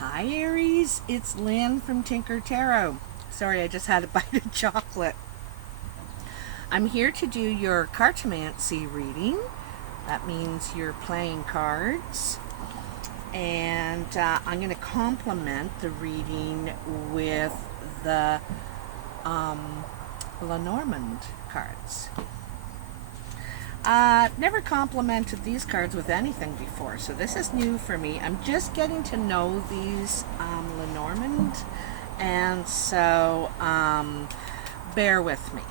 Hi Aries, it's Lynn from Tinker Tarot. Sorry, I just had a bite of chocolate. I'm here to do your cartomancy reading. That means you're playing cards. And I'm going to complement the reading with the Lenormand cards. I've never complimented these cards with anything before, so this is new for me. I'm just getting to know these Lenormand, and so bear with me.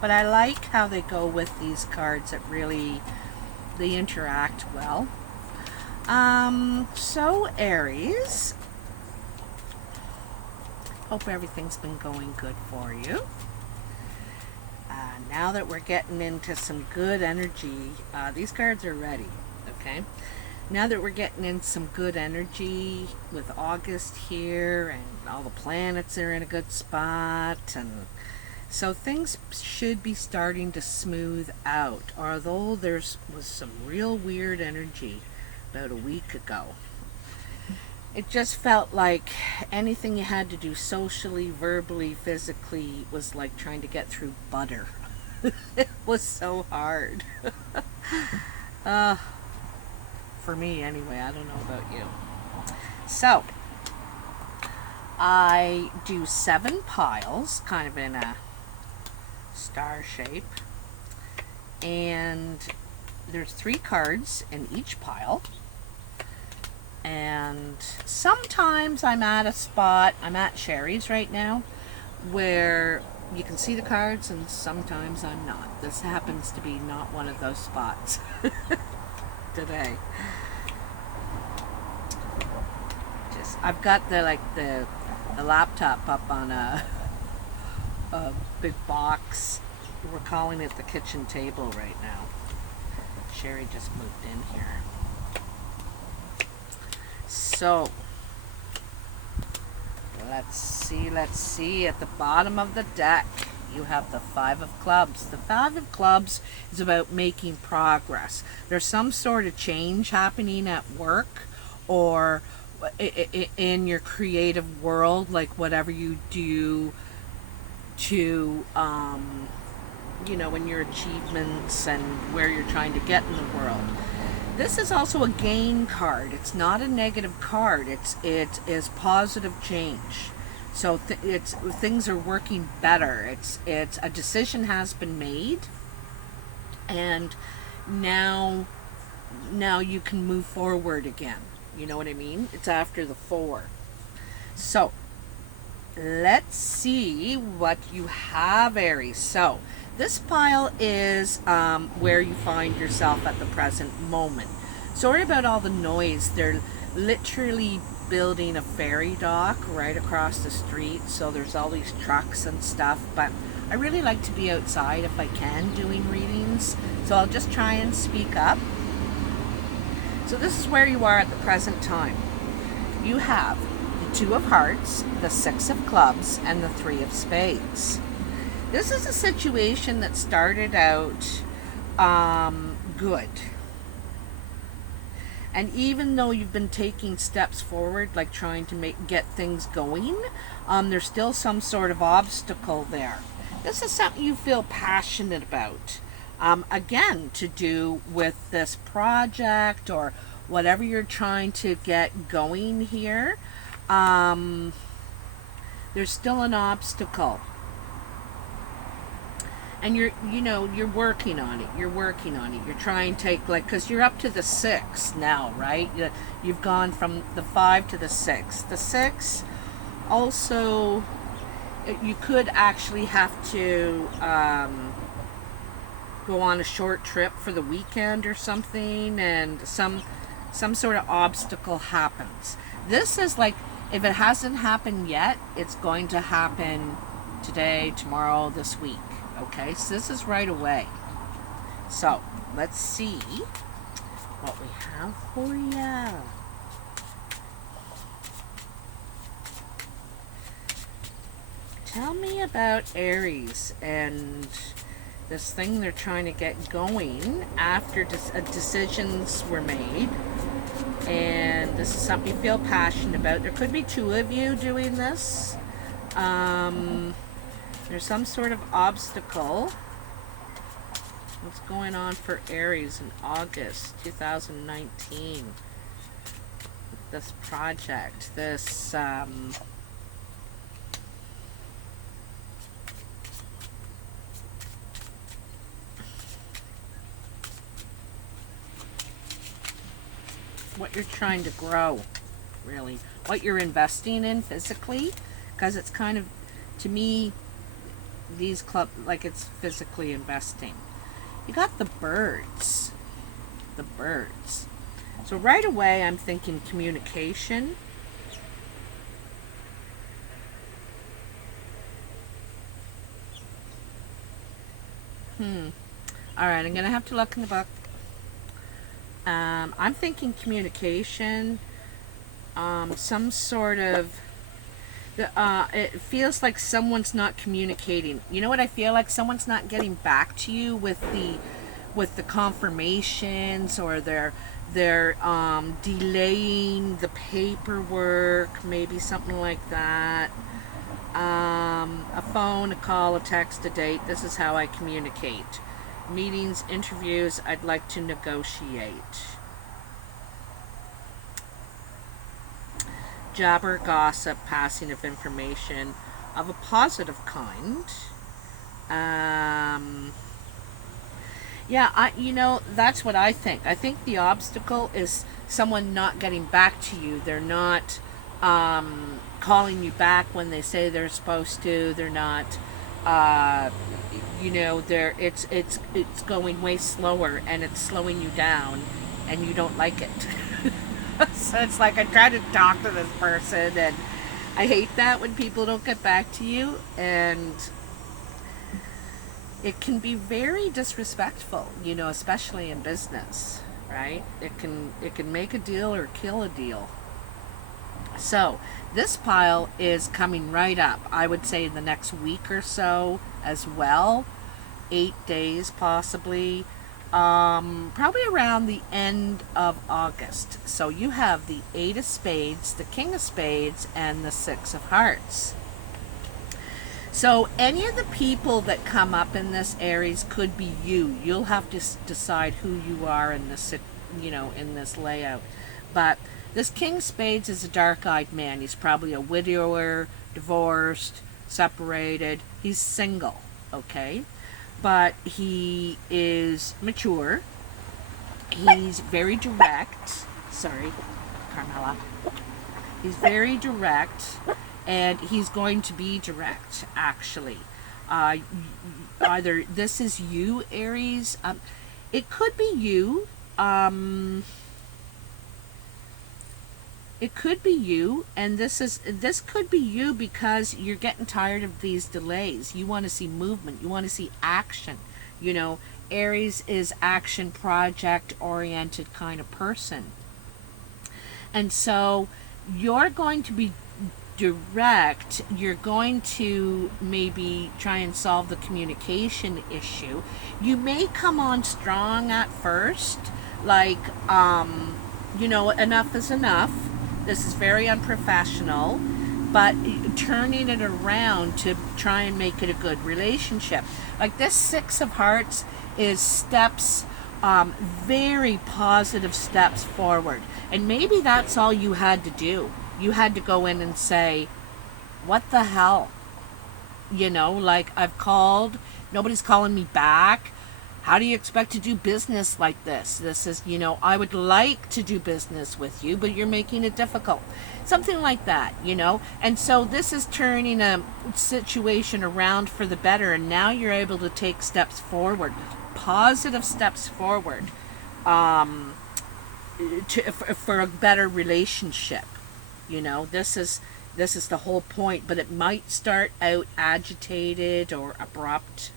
But I like how they go with these cards. They interact well. So Aries, hope everything's been going good for you. Now that we're getting into some good energy, these cards are ready, okay? Now that we're getting in some good energy with August here and all the planets are in a good spot, and so things should be starting to smooth out, although was some real weird energy about a week ago. It just felt like anything you had to do socially, verbally, physically was like trying to get through butter. It was so hard. For me anyway, I don't know about you. So, I do 7 piles, kind of in a star shape. And there's 3 cards in each pile. And sometimes I'm at a spot, I'm at Sherry's right now, where you can see the cards, and sometimes I'm not. This happens to be not one of those spots today. I've got the laptop up on a big box. We're calling it the kitchen table right now. Sherry just moved in here. So let's see. At the bottom of the deck, you have the 5 of clubs. The 5 of clubs is about making progress. There's some sort of change happening at work or in your creative world, like whatever you do to, in your achievements and where you're trying to get in the world. This is also a gain card. It's not a negative card. It is positive change. So things are working better. It's a decision has been made, and now you can move forward again. You know what I mean? It's after the 4. So let's see what you have, Aries. So this pile is where you find yourself at the present moment. Sorry about all the noise. They're literally building a ferry dock right across the street, so there's all these trucks and stuff, but I really like to be outside if I can doing readings, so I'll just try and speak up. So this is where you are at the present time. You have the 2 of hearts, the 6 of clubs, and the 3 of spades. This is a situation that started out good. And even though you've been taking steps forward, like trying to get things going, there's still some sort of obstacle there. This is something you feel passionate about. Again, to do with this project or whatever you're trying to get going here. There's still an obstacle. And you're working on it. You're trying to take, because you're up to the 6 now, right? You've gone from the 5 to the 6. The 6 also, you could actually have to go on a short trip for the weekend or something, and some sort of obstacle happens. This is like, if it hasn't happened yet, it's going to happen today, tomorrow, this week. Okay, so this is right away. So let's see what we have for you. Tell me about Aries and this thing they're trying to get going after decisions were made, and This is something you feel passionate about. There could be two of you doing this. There's some sort of obstacle. What's going on for Aries in August 2019? This project, this what you're trying to grow, really. What you're investing in physically, because it's kind of, to me, these like it's physically investing. You got the birds. The birds. So right away I'm thinking communication. Alright, I'm going to have to look in the book. I'm thinking communication. Some sort of... it feels like someone's not communicating. You know what I feel like? Someone's not getting back to you with the confirmations, or they're delaying the paperwork, maybe something like that. A phone, a call, a text, a date. This is how I communicate. Meetings, interviews, I'd like to negotiate. Jabber, gossip, passing of information of a positive kind. Yeah, you know, that's what I think. I think the obstacle is someone not getting back to you. They're not calling you back when they say they're supposed to. They're not, you know, it's going way slower, and it's slowing you down, and you don't like it. So it's like I try to talk to this person, and I hate that when people don't get back to you, and it can be very disrespectful, you know, especially in business, right? It can make a deal or kill a deal. So this pile is coming right up, I would say, in the next week or so as well. 8 days possibly. Probably around the end of August. So you have the 8 of Spades, the King of Spades, and the 6 of Hearts. So any of the people that come up in this, Aries, could be you. You'll have to decide who you are in this, you know, in this layout. But this King of Spades is a dark-eyed man. He's probably a widower, divorced, separated. He's single, okay? But he is mature. He's very direct. Sorry, Carmela. He's very direct, and he's going to be direct, actually. Either this is you, Aries. It could be you. It could be you, and this could be you because you're getting tired of these delays. You want to see movement. You want to see action. You know, Aries is action, project oriented kind of person. And so you're going to be direct. You're going to maybe try and solve the communication issue. You may come on strong at first, like, you know, enough is enough. This is very unprofessional, but turning it around to try and make it a good relationship. Like this 6 of Hearts is steps, very positive steps forward. And maybe that's all you had to do. You had to go in and say, what the hell? You know, like, I've called, nobody's calling me back. How do you expect to do business like this? This is, you know, I would like to do business with you, but you're making it difficult. Something like that, you know? And so this is turning a situation around for the better, and now you're able to take steps forward, positive steps forward, for a better relationship. You know, this is the whole point, but it might start out agitated or abrupt.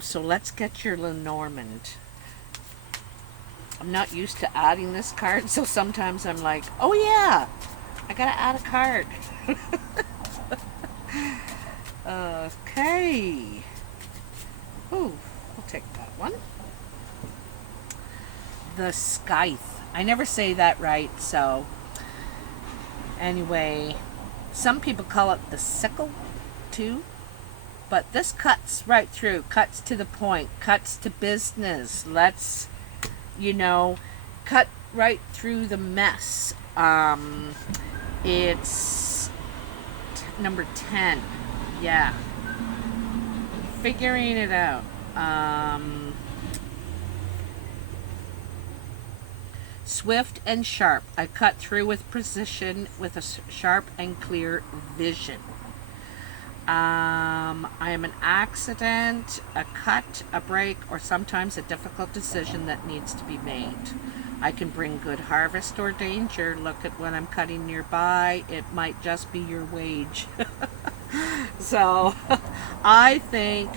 So let's get your Lenormand. I'm not used to adding this card, so sometimes I'm like, oh yeah, I gotta add a card. Okay. Ooh, we'll take that one. The Scythe. I never say that right, so Anyway, some people call it the sickle too, but this cuts right through, cuts to the point, cuts to business. Let's, you know, cut right through the mess. It's number 10. Yeah. Figuring it out. Swift and sharp. I cut through with precision, with a sharp and clear vision. I am an accident, a cut, a break, or sometimes a difficult decision that needs to be made. I can bring good harvest or danger. Look at what I'm cutting nearby. It might just be your wage. So I think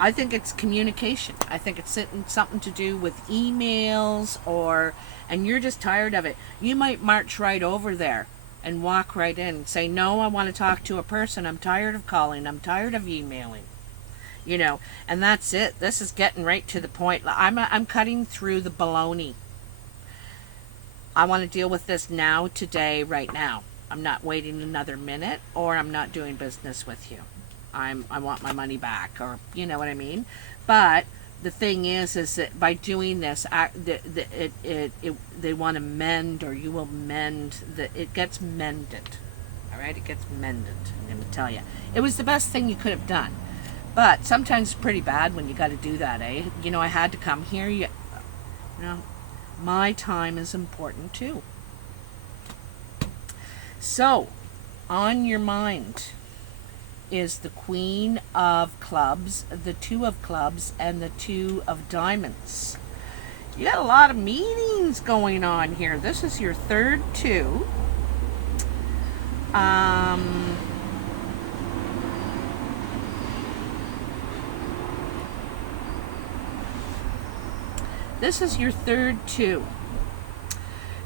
I think it's communication. I think it's something to do with emails, and you're just tired of it. You might march right over there and walk right in and say, no, I want to talk to a person. I'm tired of calling. I'm tired of emailing. And that's it. This is getting right to the point. I'm cutting through the baloney. I want to deal with this now, today, right now. I'm not waiting another minute, or I'm not doing business with you. I want my money back, or you know what I mean. But the thing is that by doing this, they want to mend, or you will mend. It gets mended. All right, it gets mended. I'm going to tell you, it was the best thing you could have done. But sometimes it's pretty bad when you got to do that, eh? I had to come here. My time is important too. So, on your mind is the Queen of Clubs, the Two of Clubs, and the Two of Diamonds. You got a lot of meetings going on here. This is your third two. This is your third two.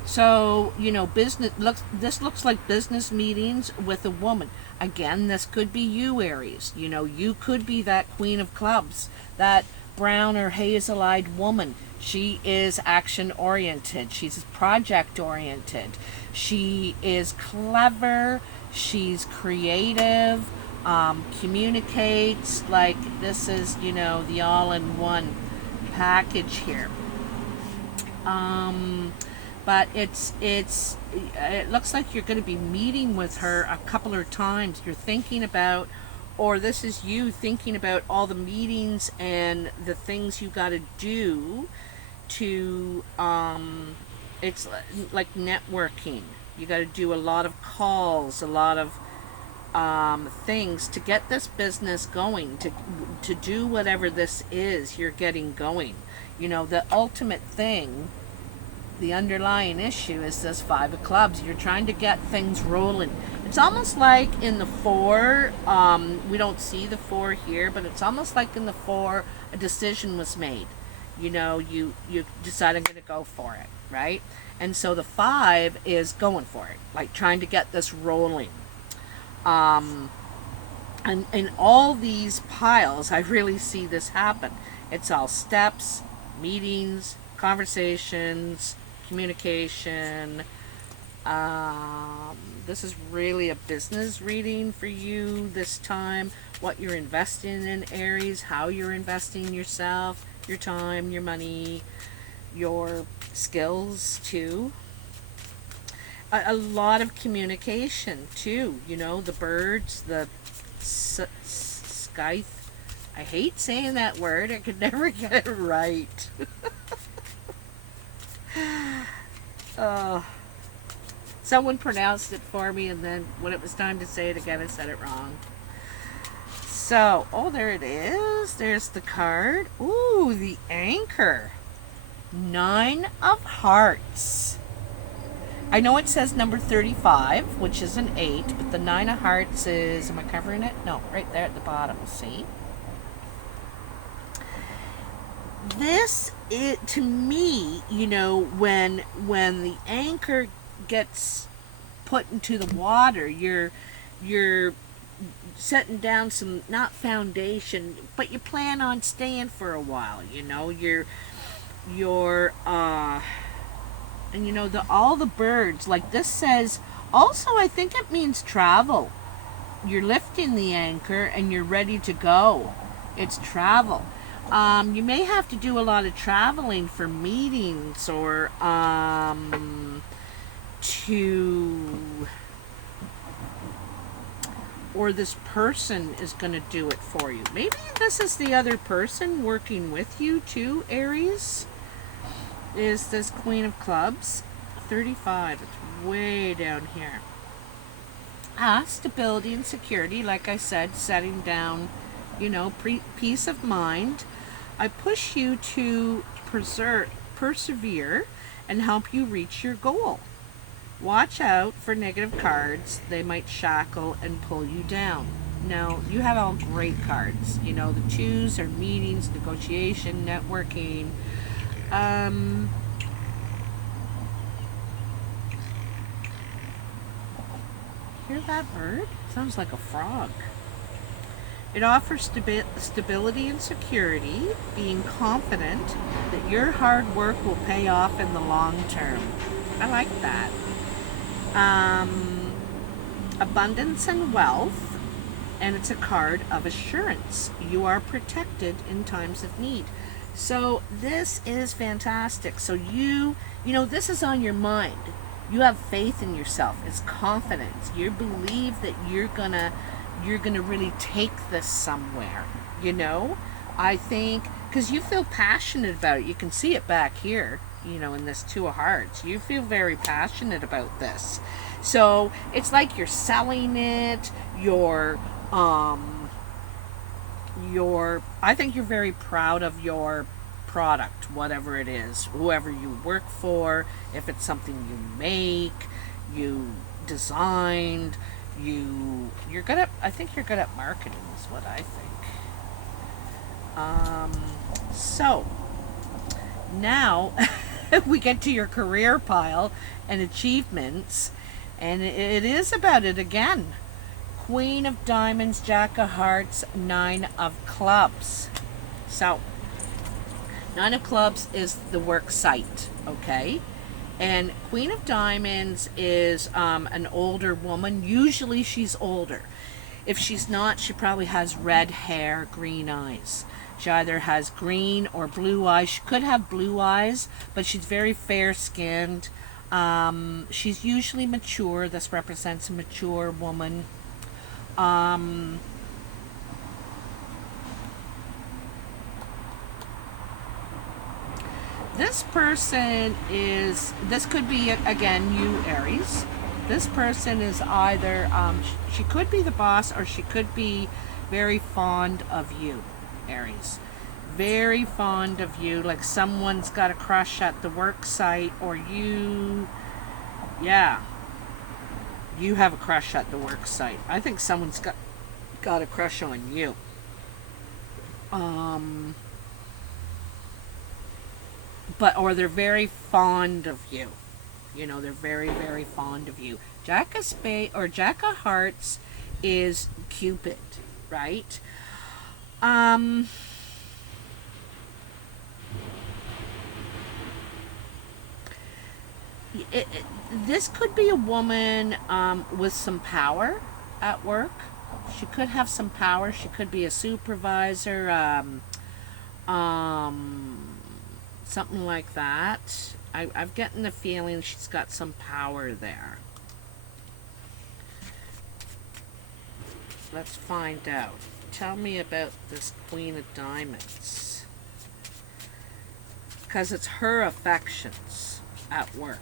So, this looks like business meetings with a woman. Again, this could be you, Aries. You could be that Queen of Clubs, that brown or hazel-eyed woman. She is action-oriented. She's project-oriented. She is clever. She's creative. Communicates. Like, this is, the all-in-one package here. But it looks like you're going to be meeting with her a couple of times. You're thinking about, or this is you thinking about all the meetings and the things you got to do to, it's like networking. You got to do a lot of calls, a lot of things to get this business going, to do whatever this is you're getting going. The ultimate thing, the underlying issue is this Five of Clubs. You're trying to get things rolling. It's almost like in the Four, we don't see the Four here, but it's almost like in the Four, a decision was made. You decide I'm going to go for it, right? And so the Five is going for it, like trying to get this rolling. And in all these piles, I really see this happen. It's all steps, meetings, conversations, communication. This is really a business reading for you this time. What you're investing in, Aries, how you're investing yourself, your time, your money, your skills too. A lot of communication too. The birds, the Skype. I hate saying that word. I could never get it right. Someone pronounced it for me, and then when it was time to say it again, I said it wrong. So, there it is. There's the card. Ooh, the anchor. 9 of Hearts. I know it says number 35, which is an 8, but the 9 of Hearts is, am I covering it? No, right there at the bottom, see? This, to me, when the anchor gets put into the water, you're setting down some, not foundation, but you plan on staying for a while. You're And you know, all the birds, like this says, also I think it means travel. You're lifting the anchor and you're ready to go. It's travel. You may have to do a lot of traveling for meetings or or this person is going to do it for you. Maybe this is the other person working with you too, Aries. Is this Queen of Clubs. 35, it's way down here. Stability and security, like I said, setting down, you know, peace of mind. I push you to persevere and help you reach your goal. Watch out for negative cards. They might shackle and pull you down. Now, you have all great cards. You know, the 2s are meetings, negotiation, networking. Hear that bird? Sounds like a frog. It offers stability and security, being confident that your hard work will pay off in the long term. I like that. Abundance and wealth, and it's a card of assurance. You are protected in times of need. So this is fantastic. So you know, this is on your mind. You have faith in yourself. It's confidence. You believe that you're gonna really take this somewhere. You know, I think because you feel passionate about it. You can see it back here. You know, in this 2 of Hearts, you feel very passionate about this. So it's like you're selling it. I think you're very proud of your product, whatever it is, whoever you work for, if it's something you make, you designed, you're good at, I think you're good at marketing is what I think. So now we get to your career pile and achievements, and it is about it again. Queen of Diamonds, Jack of Hearts, 9 of Clubs. So 9 of Clubs is the work site, okay? And Queen of Diamonds is an older woman. Usually she's older. If she's not, she probably has red hair, green eyes. She either has green or blue eyes. She could have blue eyes, but she's very fair-skinned. She's usually mature. This represents a mature woman. This person is, this could be, again, you, Aries. This person is either, she could be the boss or she could be very fond of you, Aries. Very fond of you, like someone's got a crush at the work site, or you, yeah, you have a crush at the work site. I think someone's got a crush on you. Or they're very fond of you. You know, they're very, very fond of you. Jack of Spades or Jack of Hearts is Cupid, right? This could be a woman with some power at work. She could have some power. She could be a supervisor, something like that. I'm getting the feeling she's got some power there. Let's find out. Tell me about this Queen of Diamonds. Because it's her affections at work.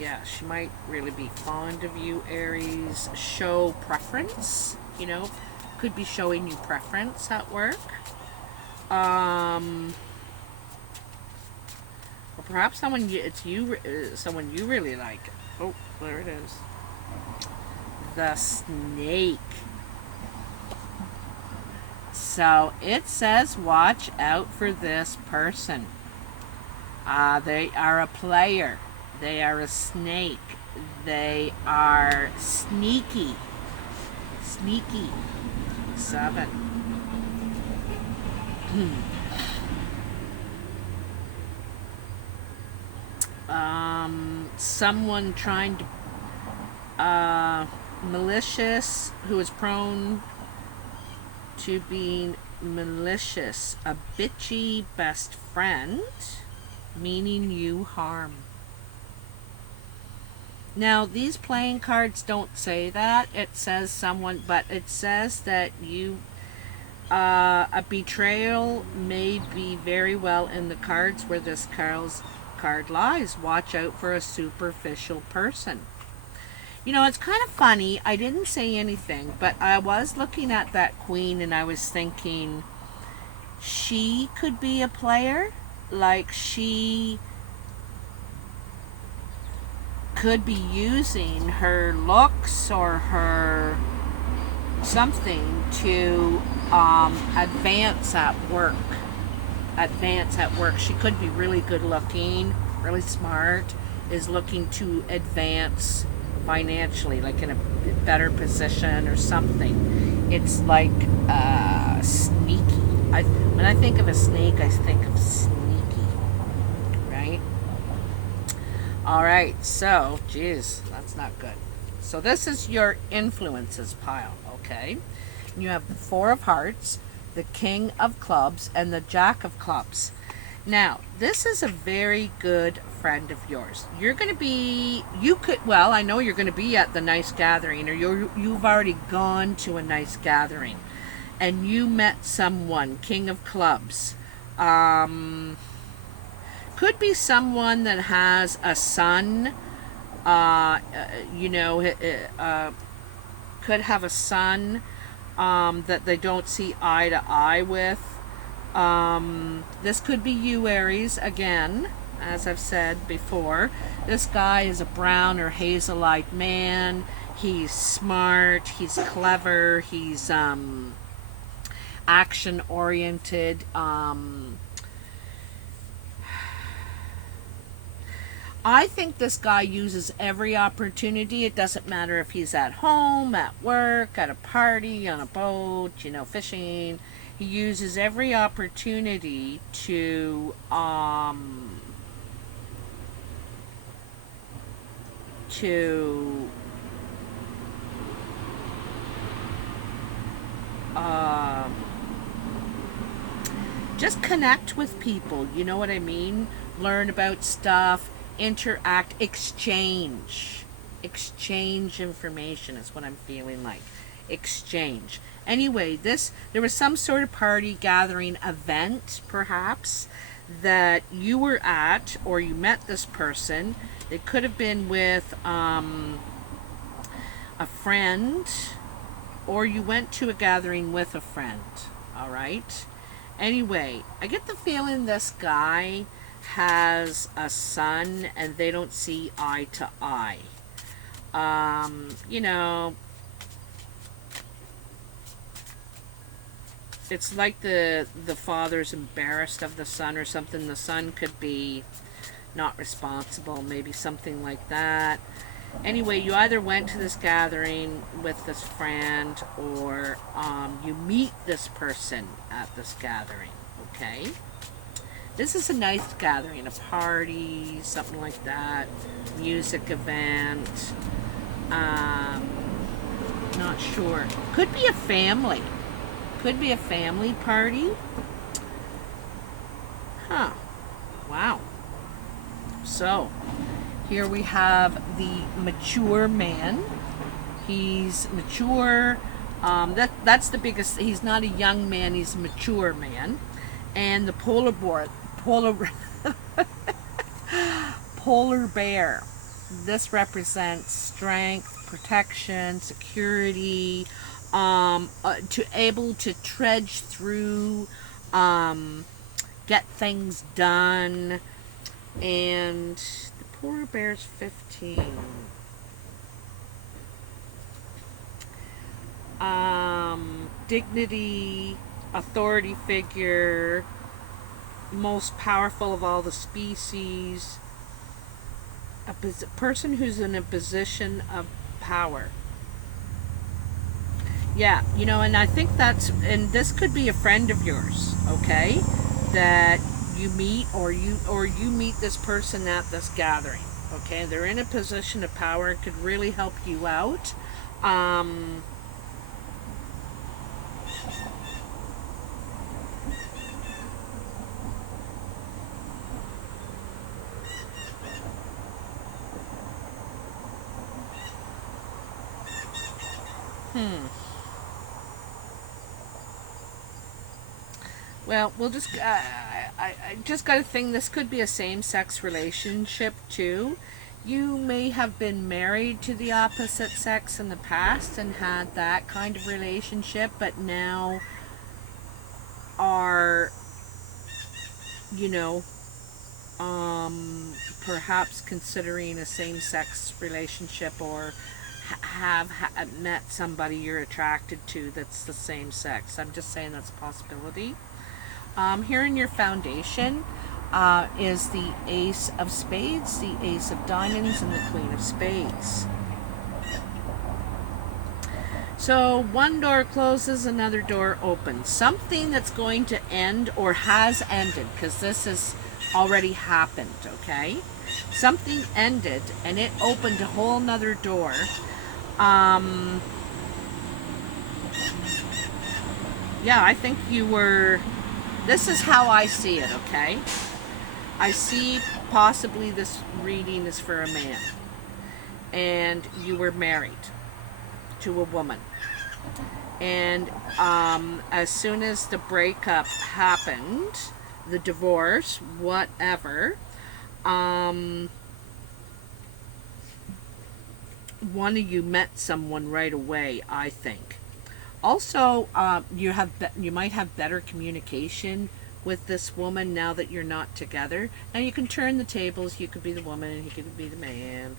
Yeah, she might really be fond of you, Aries. Show preference, you know. Could be showing you preference at work. Or perhaps someone someone you really like. Oh, there it is. The Snake. So it says watch out for this person. They are a player. They are a snake. They are sneaky. Sneaky. 7. someone trying to malicious, who is prone to being malicious, a bitchy best friend, meaning you harm. Now, these playing cards don't say that. It says someone, but it says that you, a betrayal may be very well in the cards where this card lies. Watch out for a superficial person. You know, it's kind of funny. I didn't say anything, but I was looking at that queen and I was thinking she could be a player. Like, she could be using her looks or her something to advance at work. She could be really good looking, really smart, is looking to advance financially, like in a better position or something. It's like sneaky. When I think of a snake, I think of sneaky, right? All right, so, geez, that's not good. So this is your influences pile, okay? You have the 4 of Hearts, the King of Clubs, and the Jack of Clubs. Now, this is a very good friend of yours. You're going to be, I know you're going to be at the nice gathering, or you've already gone to a nice gathering, and you met someone, King of Clubs. Could be someone that has a son, could have a son that they don't see eye to eye with. This could be you, Aries, again, as I've said before. This guy is a brown or hazel-eyed man. He's smart, he's clever, he's action-oriented. I think this guy uses every opportunity. It doesn't matter if he's at home, at work, at a party, on a boat, fishing. He uses every opportunity to just connect with people. You know what I mean? Learn about stuff. Interact, exchange information is what I'm feeling like. Exchange. Anyway, there was some sort of party, gathering, event, perhaps, that you were at, or you met this person. It could have been with a friend, or you went to a gathering with a friend. All right? Anyway, I get the feeling this guy has a son and they don't see eye to eye. It's like the father's embarrassed of the son or something. The son could be not responsible, maybe something like that. Anyway, you either went to this gathering with this friend, or you meet this person at this gathering, okay? This is a nice gathering, a party, something like that, music event, not sure. Could be a family party. Huh, wow. So, here we have the mature man. He's mature, that's the biggest, he's not a young man, he's a mature man. And the polar bear. This represents strength, protection, security, to able to trudge through, get things done. And the polar bear's 15. Dignity, authority figure, most powerful of all the species, a person who's in a position of power. Yeah, and I think and this could be a friend of yours, okay, that you meet, or you meet this person at this gathering, Okay, they're in a position of power and could really help you out. Um, hmm. Well, we'll just. I just got to think this could be a same-sex relationship too. You may have been married to the opposite sex in the past and had that kind of relationship, but now are, you know, perhaps considering a same-sex relationship, or have met somebody you're attracted to that's the same sex. I'm just saying that's a possibility. Here in your foundation is the Ace of Spades, the Ace of Diamonds, and the Queen of Spades. So one door closes, another door opens. Something that's going to end or has ended, because this has already happened, okay? Something ended and it opened a whole nother door. Yeah, I think you were... This is how I see it, okay? I see possibly this reading is for a man. And you were married to a woman. And as soon as the breakup happened, the divorce, whatever, one of you met someone right away, I think. Also, you might have better communication with this woman now that you're not together. Now you can turn the tables. You could be the woman and he could be the man,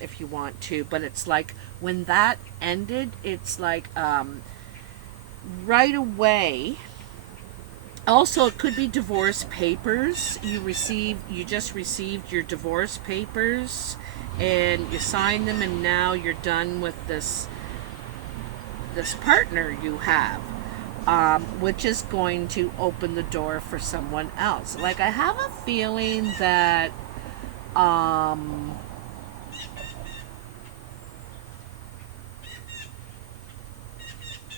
if you want to. But it's like when that ended, it's like right away. Also, it could be divorce papers. You just received your divorce papers, and you signed them, and now you're done with this partner you have, which is going to open the door for someone else. Like, I have a feeling that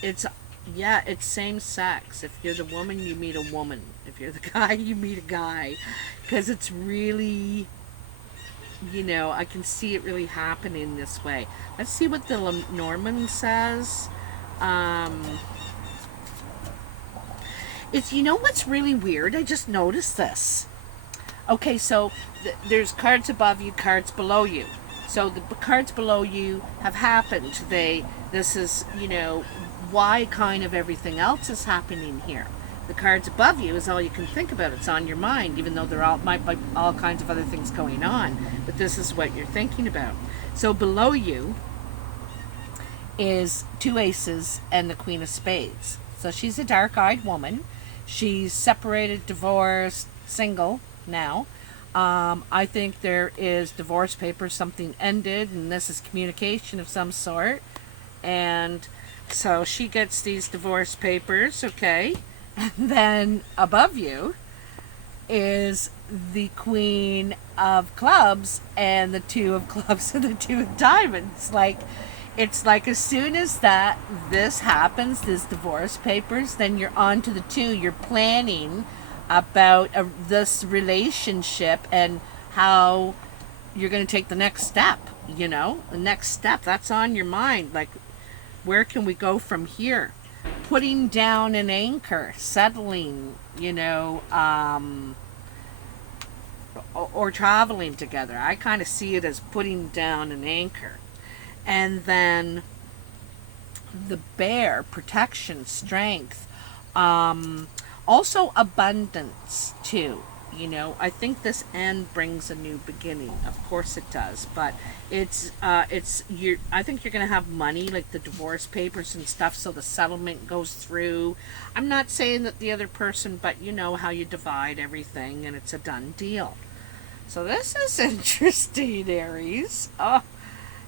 it's same sex. If you're the woman, you meet a woman. If you're the guy, you meet a guy. Because it's really, I can see it really happening this way. Let's see what the Lenormand says. It's, what's really weird? I just noticed this. Okay, so there's cards above you, cards below you. So the cards below you have happened. This is, why kind of everything else is happening here. The cards above you is all you can think about. It's on your mind, even though there might be all kinds of other things going on. But this is what you're thinking about. So below you is two aces and the Queen of Spades. So she's a dark-eyed woman. She's separated, divorced, single now. I think there is divorce papers. Something ended, and this is communication of some sort. And so she gets these divorce papers, okay? And then above you is the Queen of Clubs and the Two of Clubs and the Two of Diamonds. It's like as soon as this happens, this divorce papers, then you're on to the two. You're planning about this relationship and how you're going to take the next step, the next step. That's on your mind. Like, where can we go from here? Putting down an anchor, settling, or traveling together. I kind of see it as putting down an anchor. And then the bear, protection, strength, also abundance too. I think this end brings a new beginning. Of course it does, but I think you're going to have money, like the divorce papers and stuff, so the settlement goes through. I'm not saying that the other person, but you know how you divide everything and it's a done deal. So this is interesting, Aries. Oh,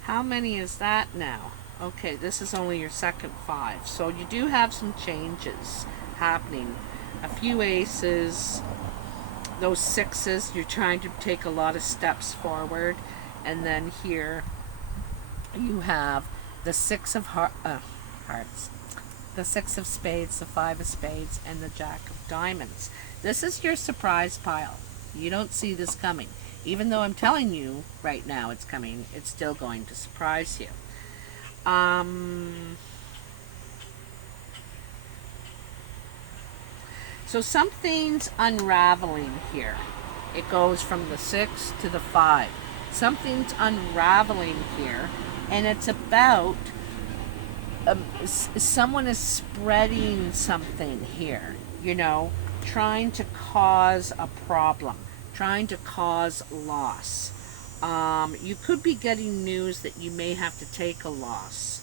how many is that now? Okay, this is only your second 5. So you do have some changes happening. A few aces. those sixes, you're trying to take a lot of steps forward. And then here you have the six of hearts, the six of spades, the five of spades, and the jack of diamonds. This is your surprise pile. You don't see this coming. Even though I'm telling you right now it's coming, it's still going to surprise you. So something's unraveling here. It goes from the 6 to the 5. Something's unraveling here, and it's about someone is spreading something here, you know, trying to cause a problem, trying to cause loss. You could be getting news that you may have to take a loss.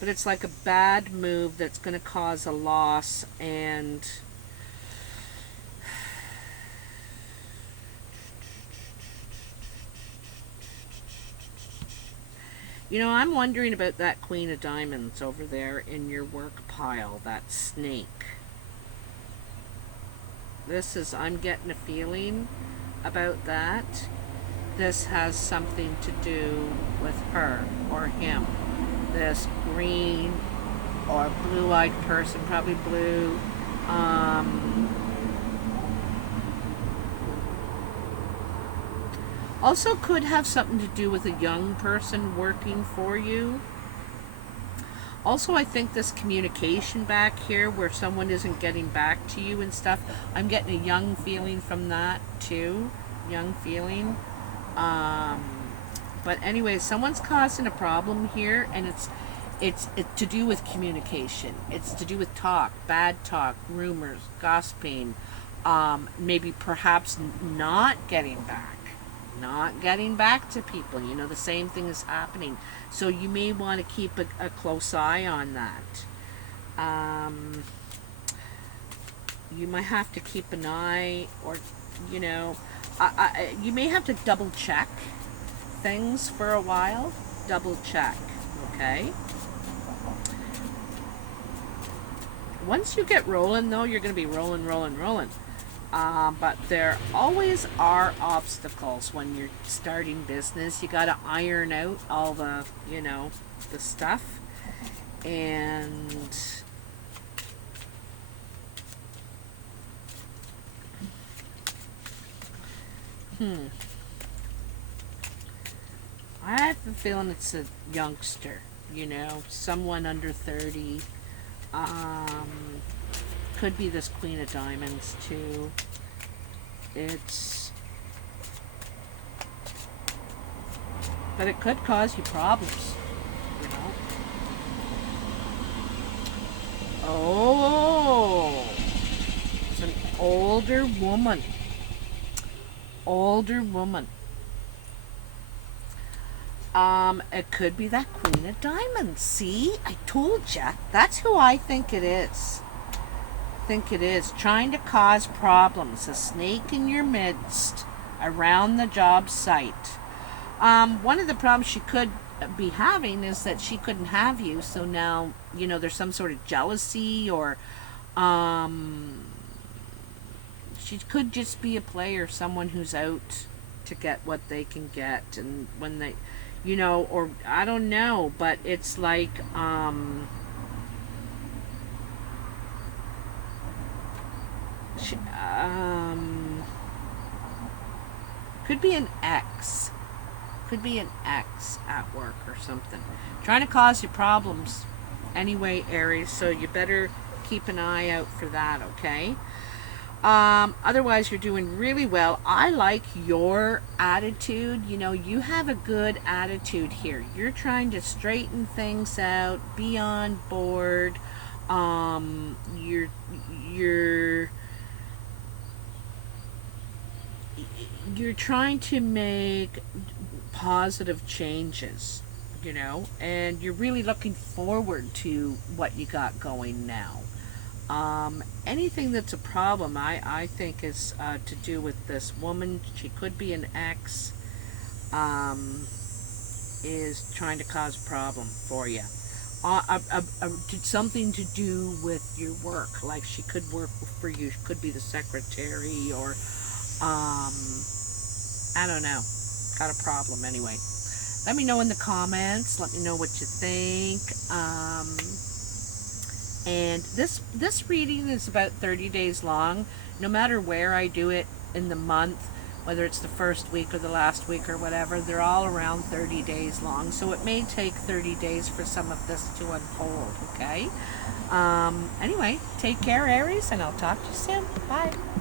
But it's like a bad move that's going to cause a loss. And you know, I'm wondering about that Queen of Diamonds over there in your work pile, that snake. I'm getting a feeling about that. This has something to do with her or him. This green or blue-eyed person, probably blue. Also could have something to do with a young person working for you. Also, I think this communication back here where someone isn't getting back to you and stuff, I'm getting a young feeling from that too. Young feeling. But anyway, someone's causing a problem here, and it's to do with communication. It's to do with talk, bad talk, rumors, gossiping, maybe perhaps not getting back to people. You know, the same thing is happening. So you may want to keep a close eye on that. You might have to keep an eye, or, you know, you may have to double check things for a while. Double check, okay? Once you get rolling, though, you're going to be rolling. But there always are obstacles when you're starting business. You got to iron out all the, you know, the stuff. And I have a feeling it's a youngster, you know, someone under 30. Could be this Queen of Diamonds too. But it could cause you problems, you know. Oh, it's an older woman. It could be that Queen of Diamonds. See, I told ya. That's who I think it is. Trying to cause problems. A snake in your midst around the job site. One of the problems she could be having is that she couldn't have you, so now, you know, there's some sort of jealousy, or she could just be a player, someone who's out to get what they can get, and when they, you know, or I don't know, but it's like could be an ex. Could be an ex at work or something. Trying to cause you problems. Anyway, Aries, so you better keep an eye out for that, okay? Otherwise, you're doing really well. I like your attitude. You know, you have a good attitude here. You're trying to straighten things out, be on board. You're trying to make positive changes, you know, and you're really looking forward to what you got going now. Anything that's a problem, I think, is to do with this woman. She could be an ex, is trying to cause a problem for you. something to do with your work. Like she could work for you. She could be the secretary, or I don't know. Got a problem anyway. Let me know in the comments. Let me know what you think. And this reading is about 30 days long. No matter where I do it in the month, whether it's the first week or the last week or whatever, they're all around 30 days long. So it may take 30 days for some of this to unfold, okay? Anyway, take care, Aries, and I'll talk to you soon. Bye.